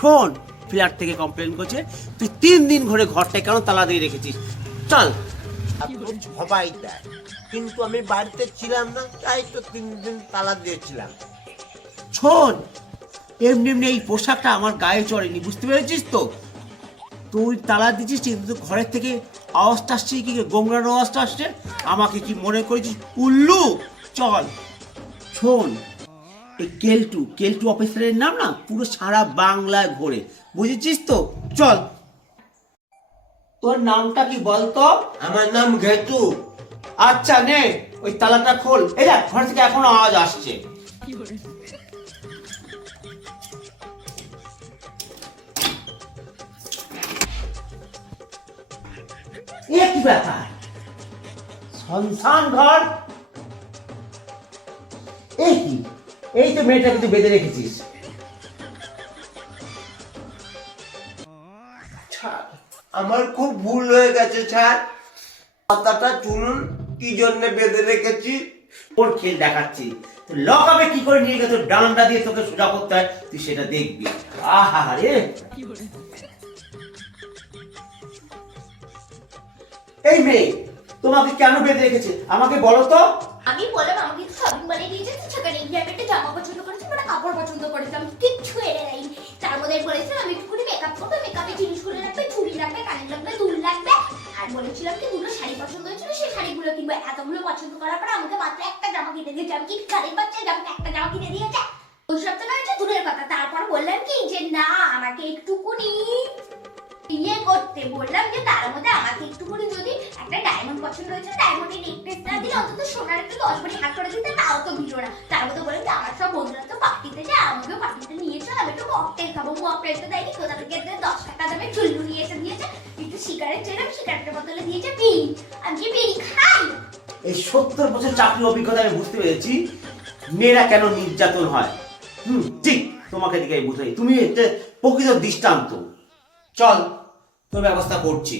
শোন, ফ্ল্যাট থেকে কমপ্লেন করছে তুই 3 দিন ধরে ঘরটা কেন তালা দিয়ে রেখেছিস। চল। সবাই দেয়, কিন্তু আমি বাড়িতে ছিলাম না, তাই তো 3 দিন তালা দিয়েছিলাম। শোন, এমনি এমনি এই পোশাকটা আমার গায়ে চড়েনি, বুঝতে পেরেছিস তো? তুই তালা দিচ্ছিস কিন্তু ঘরের থেকে আওয়াজটা আসছে কি, গোংরার আওয়াজটা আসছে। আমাকে কি মনে করেছিস উল্লু? চল। শোন, এই কেলটু কেলটু অফিসারের নাম না পুরো সারা বাংলায় ঘোরে, বুঝেছিস তো? চল। তোর নামটা কি বলতো? আমার নাম ঘেটু। আচ্ছা নে, ওই তালাটা খোল। এই দেখ, ঘর থেকে এখনো আওয়াজ আসছে। এ কি ব্যাপার? শ্মশান ঘর? এই কি, এই তো মেয়েটাকে তুই বেঁধে রেখেছিস। ছাড়, আমার খুব ভুল হয়ে গেছে স্যার। কথাটা শুনুন, কি জন্য বেঁধে রেখেছি। ওর খেল দেখাচ্ছি। লকাবে কি করে নিয়ে গেছে, ডান্ডা দিয়ে তোকে সোজা করতে হয়, তুই সেটা দেখবি। আহা রে, এই মেয়ে তোমাকে কেন বেঁধে রেখেছে আমাকে বলো তো? আমি বললাম আমাকে একটু শপিং মলে নিয়ে যেতে, সেখানে গিয়ে আমি একটা জামা পছন্দ করেছি, মানে কাপড় পছন্দ করেছি, আমি কিচ্ছু এনে দেয়নি। তার মধ্যে বলেছিলাম আমি একটুখানি মেকআপ করবো, মেকআপে জিনিসগুলো লাগবে, চুড়ি লাগবে, কানের লাগবে, দুল লাগবে, আর বলেছিলাম কি দুটো শাড়ি পছন্দ হয়েছিল, সেই শাড়িগুলো কিনবো। এতগুলো পছন্দ করার পর আমাকে মাত্র একটা জামা কিনে দিয়েছে। আমি কি গাড়ির বাচ্চা আমাকে একটা জামা কিনে দিয়েছে? ওই সপ্তাহে হয়েছে দূরের কথা। তারপর বললাম কি যে না, আমাকে একটুকুনি ইয়ে করতে বললাম, যে তার মধ্যে আমাকে একটুখানি যদি একটা ডায়মন্ড পছন্দ হয়েছে, ডায়মন্ডের নেকলেস না দিলে অন্তত সোনার একটা 10 ভরি হাত করে দিতে, তাও তো দিল না। তার মধ্যে বললাম যে আমার সব বন্ধুরা তো পার্টিতে যায়, আমাকেও পার্টিতে নিয়ে চল, আমি একটু মকটেল খাবো। মকটেল তো দেয়নি, কোথা থেকে 10 টাকা দামে চুল্লু নিয়ে এসে দিয়েছে। একটু সিগারেট চাইলাম, সিগারেটের বদলে দিয়েছে বিড়ি। আমি কি বিড়ি খাই? এই 70 বছর চাকরির অভিজ্ঞতা আমি বুঝতে পেরেছি মেয়েরা কেন নির্যাতন হয়। ঠিক তোমাকে দিকে বুঝাই, তুমি একটা প্রকৃত দৃষ্টান্ত। চল, তোর ব্যবস্থা করছি।